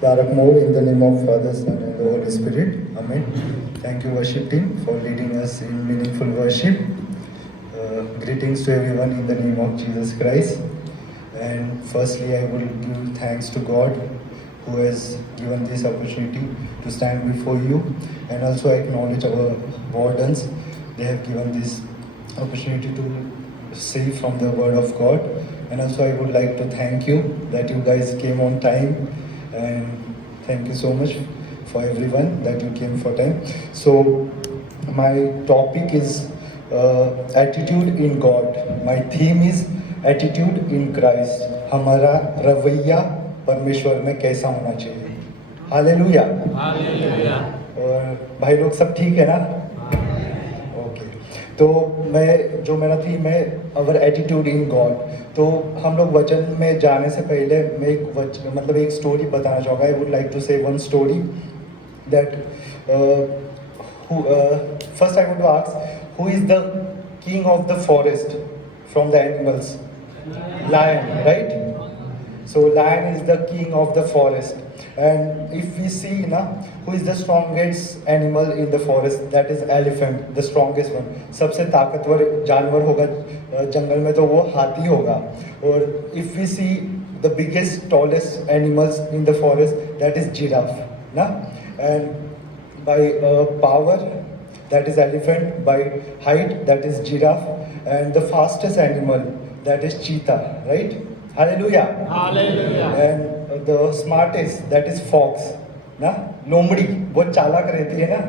Barak more in the name of Father, Son, and the Holy Spirit. Amen. Thank you, worship team, for leading us in meaningful worship. Greetings to everyone in the name of Jesus Christ. And firstly, I will give thanks to God who has given this opportunity to stand before you. And also I acknowledge our wardens. They have given this opportunity to say from the word of God. And also I would like to thank you that you guys came on time, and thank you so much for everyone that you came for time. So my topic is attitude in God. My theme is attitude in Christ. हमारा रवैया परमेश्वर में कैसा होना चाहिए. Hallelujah. Hallelujah. और भाई लोग सब ठीक है ना? ओके. तो मैं जो मेरा थीम है अवर एटीट्यूड इन गॉड. तो हम लोग वचन में जाने से पहले मैं एक स्टोरी बताना चाहूँगा. आई वुड लाइक टू से one story that first I want to ask, who is the king of the forest from the animals? Lion, right? So lion is the king of the forest. And if we see who is the strongest animal in the forest, that is elephant, the strongest one. सबसे ताकतवर जानवर होगा जंगल में तो वो हाथी होगा. और if we see the biggest tallest animals in the forest, that is giraffe, ना. And by power, that is elephant. By height, that is giraffe. And the fastest animal, that is cheetah, right? Hallelujah. Hallelujah. And the smartest, that is fox, ना. लोमड़ी बहुत चालाक रहती है ना.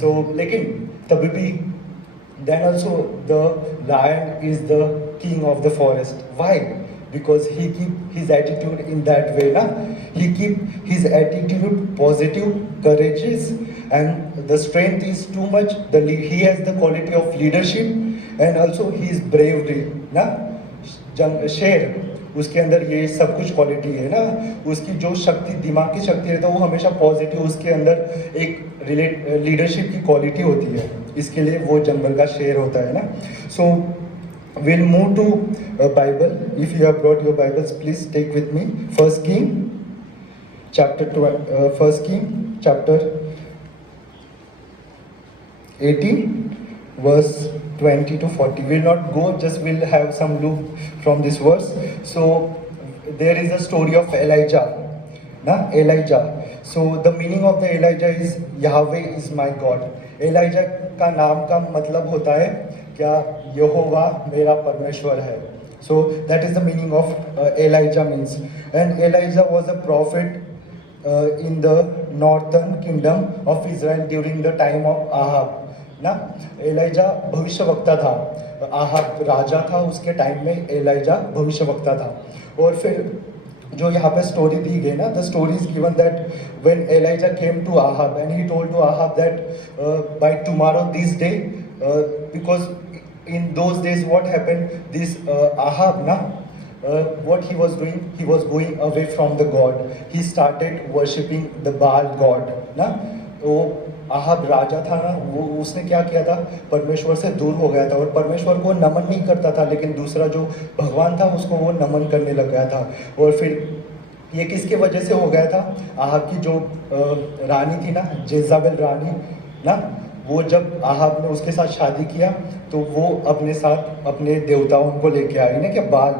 So लेकिन तभी भी then also the lion is the king of the forest. Why? Because he keep his attitude in that way, na. He keep his attitude positive, courageous, and the strength is too much. He has the quality of leadership, and also his bravery, ना. शेर, उसके अंदर ये सब कुछ quality है ना. उसकी जो शक्ति, दिमाग की शक्ति रहता है वो हमेशा पॉजिटिव, उसके अंदर एक लीडरशिप की क्वालिटी होती है. इसके लिए वो जंगल का शेर होता है ना. सो we'll move to Bible. If you have brought your Bibles, please take with me First King chapter 18 verse 20 to 40. We'll not go, just we'll have some look from this verse. So there is a story of Elijah, Elijah. So the meaning of the Elijah is Yahweh is my God. Elijah का नाम का मतलब होता है क्या? यहोवा मेरा परमेश्वर है. So that is the meaning of Elijah means. And Elijah was a prophet in the northern kingdom of Israel during the time of Ahab, ना. एलाइजा भविष्यवक्ता था. आहाब राजा था उसके टाइम में, एलाइजा भविष्यवक्ता था. और फिर जो यहाँ पे स्टोरी दी गई ना, the story is given that when Elijah came to Ahab and he told to Ahab that by tomorrow this day, because in those days what happened, this Ahab, na, what he was doing, he was going away from the God. He started worshipping the Baal God, ना. वो Ahab राजा था ना, वो उसने क्या किया था, परमेश्वर से दूर हो गया था और परमेश्वर को नमन नहीं करता था, लेकिन दूसरा जो भगवान था उसको वो नमन करने लग गया था. और फिर ये किसके वजह से हो गया था? आहाब की जो रानी थी ना, जेजाबेल रानी, ना, वो जब आहाब ने उसके साथ शादी किया तो वो अपने साथ अपने देवताओं को लेके आई ना, क्या बाल,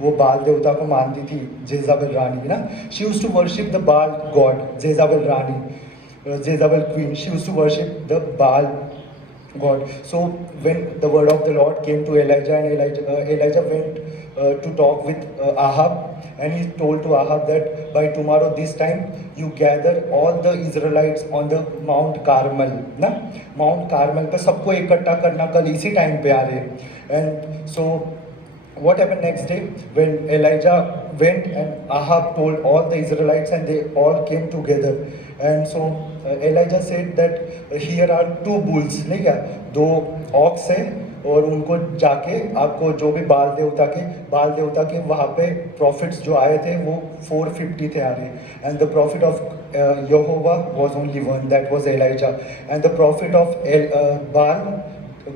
वो बाल देवता को मानती थी जेजाबेल रानी, ना. She used to worship the Baal god. Jezebel रानी, Jezebel queen, she used to worship the Baal God. So when the word of the Lord came to Elijah, and Elijah went to talk with Ahab, and he told to Ahab that by tomorrow this time you gather all the Israelites on the Mount Carmel, ना. Mount Carmel पे सबको इकट्ठा करना कल इसी time पे आ रहे. And so what happened next day when Elijah went and Ahab told all the Israelites and they all came together. And so Elijah said that here are two bulls, नहीं क्या, दो ox है, और उनको जाके आपको जो भी बाल देवता के वहाँ पे प्रॉफिट्स जो आए थे वो 450 थे आ रहे. And the prophet of Jehovah was only one, that was Elijah. And the prophet of Baal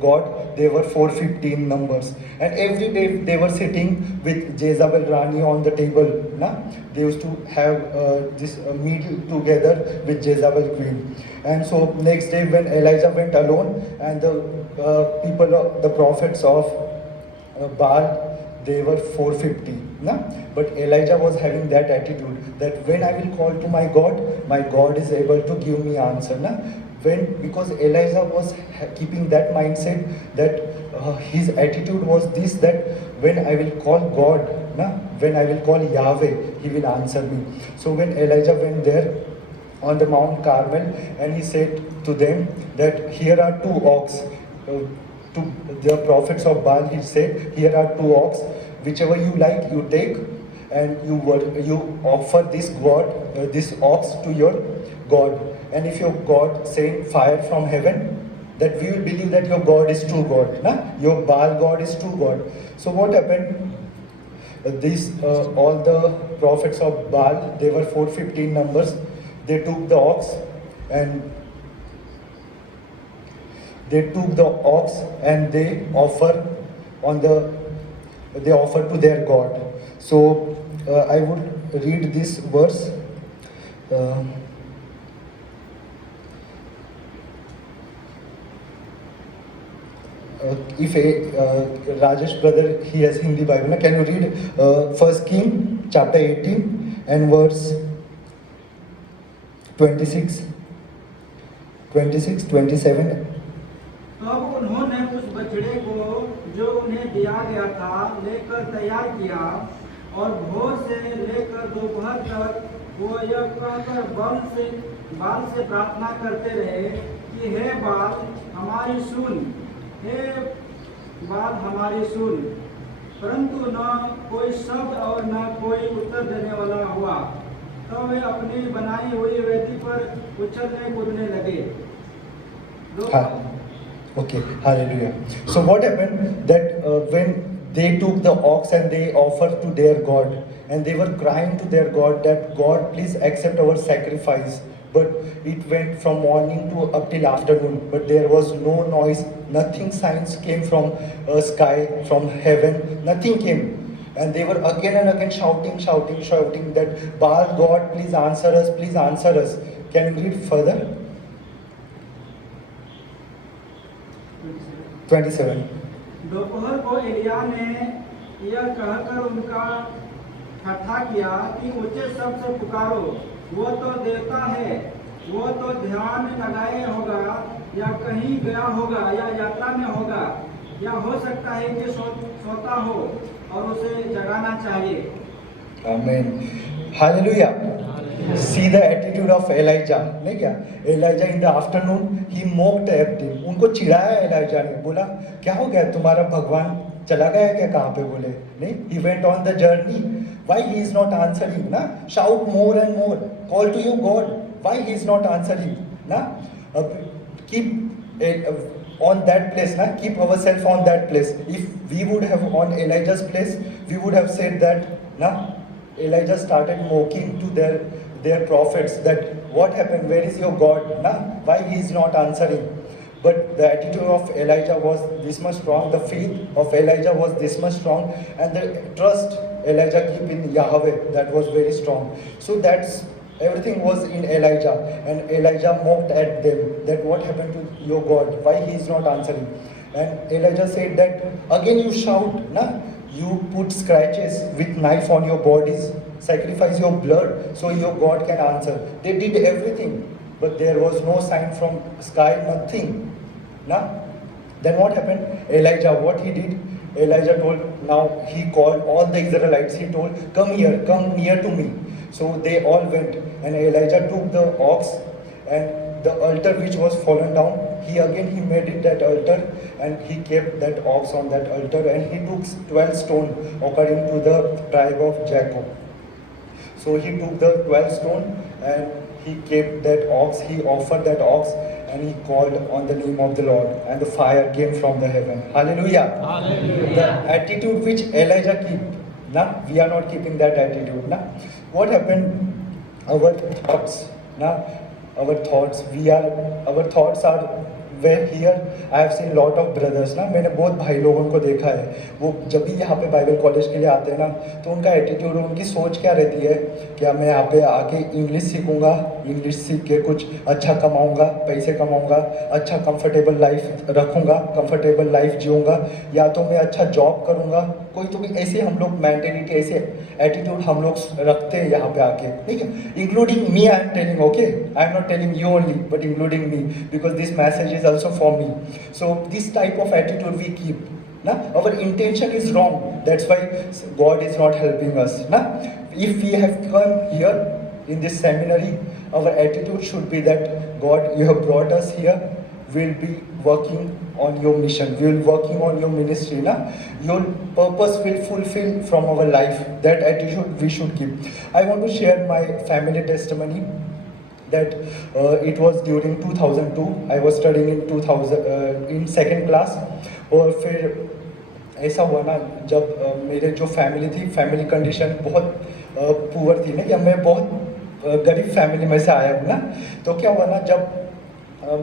God, they were 415 numbers. And every day they were sitting with Jezebel Rani on the table. Na? They used to have this meal together with Jezebel queen. And so next day when Elijah went alone, and the the prophets of Baal, they were 450. Na? But Elijah was having that attitude that when I will call to my God is able to give me answer. Na? Because Elijah was keeping that mindset that his attitude was this, that when I will call God, na? When I will call Yahweh, he will answer me. So when Elijah went there on the Mount Carmel, and he said to them that here are two ox. To the prophets of Baal, he said, here are two ox, whichever you like, you take, and you offer this this ox to your God. And if your God send fire from heaven, that we will believe that your God is true God. Na? Your Baal God is true God. So what happened? All the prophets of Baal, they were 415 numbers. They took the ox and they offer to their God. So I would read this verse. If Rajesh brother, he has Hindi Bible, can you read 1 King chapter 18 and verse 26, 27. तब उन्होंने उस बछड़े को जो उन्हें दिया गया था लेकर तैयार किया, और भोर से लेकर दोपहर तक वो यह कहकर बाल से प्रार्थना करते रहे कि हे बाल हमारी सुन, हे बाल हमारी सुन। परंतु न कोई शब्द और न कोई उत्तर देने वाला हुआ। तब वे अपनी बनाई हुई वेदी पर उछलने कूदने लगे। Okay, hallelujah. So what happened that when they took the ox and they offered to their God, and they were crying to their God that God please accept our sacrifice. But it went from morning to up till afternoon, but there was no noise, nothing signs came from sky, from heaven, nothing came. And they were again and again shouting that Baal God please answer us, please answer us. Can you read further? 27. दोपहर को एलिया ने यह कहकर उनका ठट्ठा किया कि ऊंचे शब्द से पुकारो, वो तो देवता है, वो तो ध्यान लगाए होगा, या कहीं गया होगा, या यात्रा में होगा, या हो सकता है कि सोता हो और उसे जगाना चाहिए। Amen. Hallelujah. See the attitude of Elijah. नहीं क्या? Elijah in the afternoon he mocked at him. उनको चिढ़ाया Elijah ने, बोला क्या हो गया तुम्हारा भगवान चला गया क्या, कहाँ पे बोले नहीं? He went on the journey. Why he is not answering? Na? Shout more and more. Call to your God. Why he is not answering? Na? Keep on that place. Na? Keep ourselves on that place. If we would have on Elijah's place, we would have said that. Na? Elijah started mocking to their prophets that what happened, where is your God? Na? Why he is not answering? But the attitude of Elijah was this much strong, the faith of Elijah was this much strong, and the trust Elijah kept in Yahweh, that was very strong. So that's everything was in Elijah, and Elijah mocked at them that what happened to your God? Why he is not answering? And Elijah said that again you shout, na? You put scratches with knife on your bodies, sacrifice your blood so your God can answer. They did everything, but there was no sign from sky, nothing. Nah? Then what happened? Elijah, what he did? Elijah told, now he called all the Israelites, he told, come here, come near to me. So they all went, and Elijah took the ox and the altar which was fallen down, he made it that altar, and he kept that ox on that altar, and he took 12 stones according to the tribe of Jacob. So he took the 12 stone and he kept that ox, he offered that ox, and he called on the name of the Lord, and the fire came from the heaven. Hallelujah. Hallelujah. The attitude which Elijah kept, nah? We are not keeping that attitude. Nah? What happened? Our thoughts, nah? Our thoughts are where here I have seen lot of brothers ना, मैंने बहुत भाई लोगों को देखा है, वो जब भी यहाँ पे बाइबल कॉलेज के लिए आते हैं ना, तो उनका एटीट्यूड, उनकी सोच क्या रहती है, क्या मैं यहाँ पे आके इंग्लिश सीखूंगा, इंग्लिश सीख के कुछ अच्छा कमाऊंगा, पैसे कमाऊंगा, अच्छा कंफर्टेबल लाइफ रखूंगा, कंफर्टेबल लाइफ जीऊंगा, या तो मैं अच्छा जॉब करूंगा, कोई तो भी ऐसे हम लोग मेंटेलिटी, ऐसे एटीट्यूड हम लोग रखते हैं यहाँ पे आके, ठीक है, including me, I am telling, okay, I am not telling you only but including me, because this message is also for me. So this type of attitude we keep. Na? Our intention is wrong. That's why God is not helping us. Na? If we have come here in this seminary, our attitude should be that God, you have brought us here. We'll be working on your mission. We'll working on your ministry. Na? Your purpose will fulfill from our life. That attitude we should keep. I want to share my family testimony. That it was during 2002. I was studying in 2000 in second class. और फिर ऐसा हुआ ना, जब मेरे जो family थी, family condition बहुत पुअर थी ना, कि मैं बहुत गरीब फैमिली में से आया हूँ ना, तो क्या हुआ ना, जब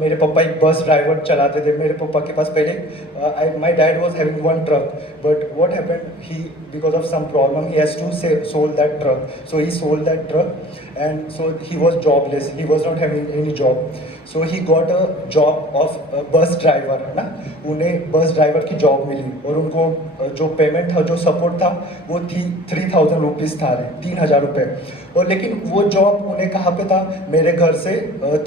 मेरे पापा एक बस ड्राइवर चलाते थे, मेरे पापा के पास पहले my dad was having one truck, but what happened, he because of some problem he has to sold that truck, so he sold that truck and so he was jobless, he was not having any job, so he got a job of bus driver ना, उन्हें bus driver की job मिली, और उनको जो payment था, जो support था, वो थी 3000 रुपीज़ था, 3000 रुपये, और लेकिन वो जॉब उन्हें कहाँ पे था, मेरे घर से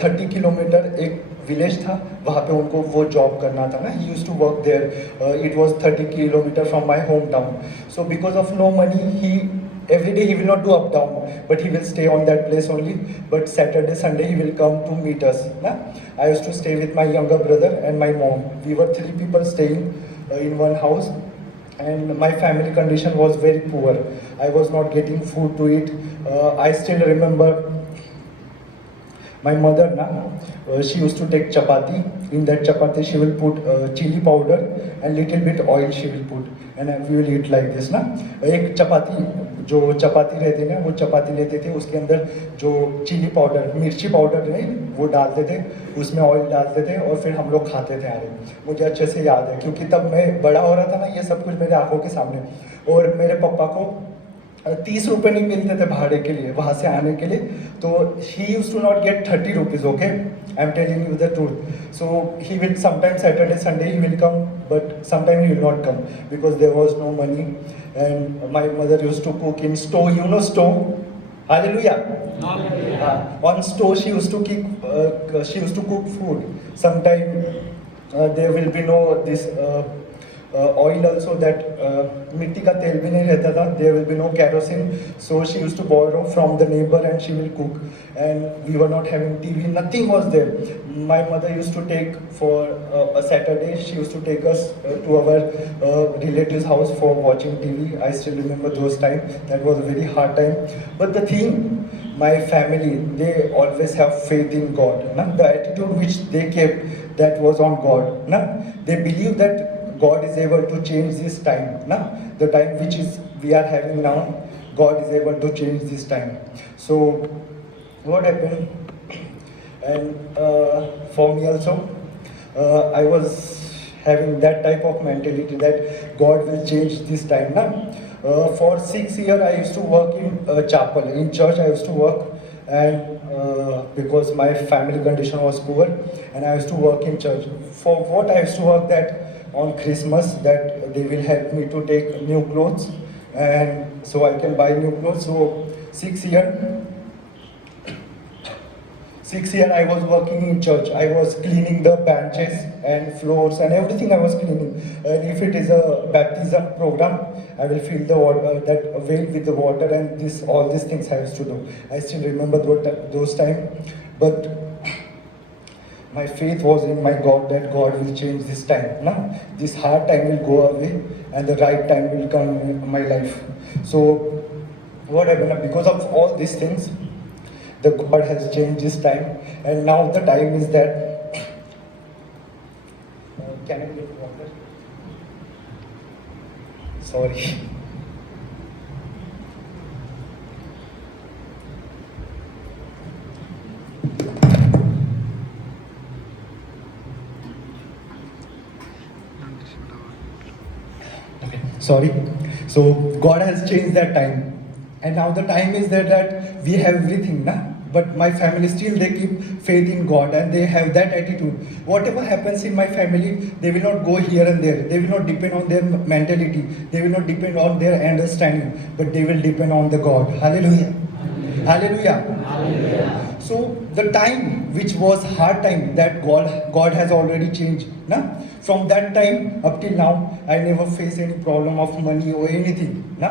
30 किलोमीटर एक विलेज था, वहाँ पे उनको वो जॉब करना था ना, he used to work there, it was 30 kilometre from my home town, so because of no money he every day he will not do up down, but he will stay on that place only, but Saturday Sunday he will come to meet us na? I used to stay with my younger brother and my mom. We were 3 people staying in one house, and my family condition was very poor. I was not getting food to eat. I still remember my mother na, she used to take chapati. In that chapati she will put chili powder and little bit oil she will put, and we will eat like this na. एक चपाती, जो चपाती रहती है ना, वो चपाती लेते थे, उसके अंदर जो चिली पाउडर, मिर्ची पाउडर नहीं, वो डालते थे, उसमें ऑयल डालते थे, और फिर हम लोग खाते थे। अरे मुझे अच्छे से याद है, क्योंकि तब मैं बड़ा हो रहा था ना, ये सब कुछ मेरे आंखों के सामने, और मेरे पापा को 30 रुपये नहीं मिलते थे भाड़े के लिए, वहाँ से आने के लिए, तो he use to not get 30 rupees, okay, I am telling you the truth, so he will sometime Saturday Sunday he will come, but sometime he will not come, because there was no money, and my mother used to cook in stove, you know stove, hallelujah, on stove she used to cook food. Sometime there will be no this oil also, that मिट्टी का तेल भी नहीं रहता था, there will be no kerosene, so she used to borrow from the neighbor and she will cook, and we were not having TV, nothing was there. My mother used to take for a Saturday, she used to take us to our relatives house for watching TV. I still remember those times. That was a very hard time, but the thing, my family, they always have faith in God na? The attitude which they kept, that was on God na? They believe that God is able to change this time na? The time which is we are having now, God is able to change this time. So what happened, and for me also, I was having that type of mentality that God will change this time na? For 6 years I used to work in chapel, in church I used to work, and because my family condition was poor, and I used to work in church. For what I used to work, that on Christmas, that they will help me to take new clothes, and so I can buy new clothes. So 6 years I was working in church. I was cleaning the benches and floors and everything I was cleaning. And if it is a baptism program, I will fill the water, that veil with the water, and all these things I used to do. I still remember those times, but my faith was in my God, that God will change this time. Na? This hard time will go away, and the right time will come in my life. So what happened, because of all these things, the God has changed this time, and now the time is that can I get water? Sorry. sorry. So God has changed that time, and now the time is that we have everything, na? But my family still they keep faith in God, and they have that attitude. Whatever happens in my family, they will not go here and there. They will not depend on their mentality. They will not depend on their understanding, but they will depend on the God. Hallelujah. Hallelujah. So the time which was hard time, that God has already changed. Na? From that time up till now, I never face any problem of money or anything. Na?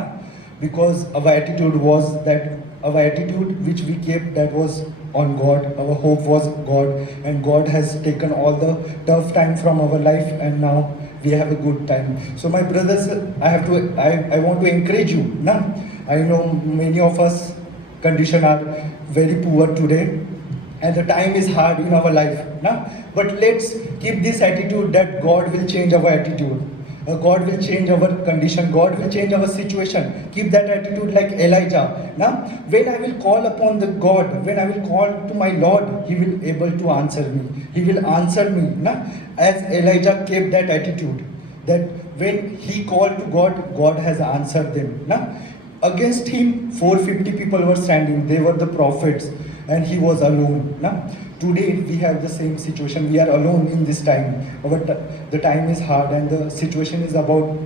Because our attitude was that, our attitude which we kept, that was on God. Our hope was God, and God has taken all the tough time from our life, and now we have a good time. So my brothers, I want to encourage you. Na? I know many of us condition are very poor today, and the time is hard in our life. Na? But let's keep this attitude that God will change our attitude. God will change our condition. God will change our situation. Keep that attitude like Elijah. Now, when I will call upon the God, when I will call to my Lord, He will able to answer me. He will answer me. Now, as Elijah kept that attitude, that when he called to God, God has answered them. Now, against him, 450 people were standing. They were the prophets, and he was alone. Now, today we have the same situation. We are alone in this time. The time is hard, and the situation is about,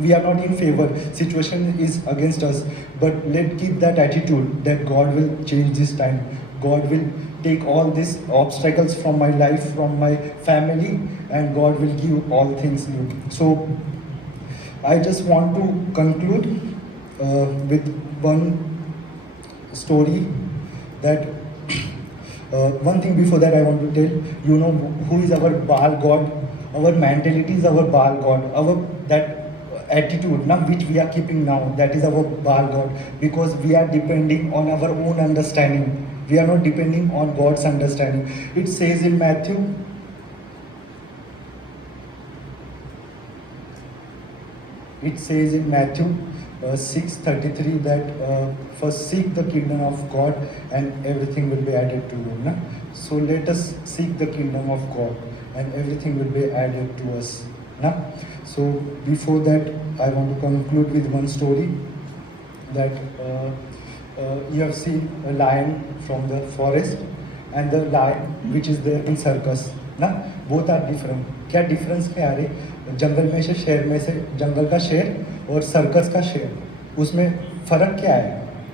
we are not in favor. Situation is against us. But let's keep that attitude that God will change this time. God will take all these obstacles from my life, from my family, and God will give all things new. So I just want to conclude with one story, that one thing before that I want to tell, you know who is our Baal God. Our mentality is our Baal God. Our that attitude now which we are keeping now, that is our Baal God, because we are depending on our own understanding. We are not depending on God's understanding. It says in Matthew 6:33 that first seek the kingdom of God and everything will be added to you. Na? So let us seek the kingdom of God and everything will be added to us. Na? So before that, I want to conclude with one story, that you have seen a lion from the forest and the lion which is there in circus. ना both are different. क्या difference क्या है? जंगल में से शेर, में से जंगल का शेर और सर्कस का शेर, उसमें फर्क क्या है?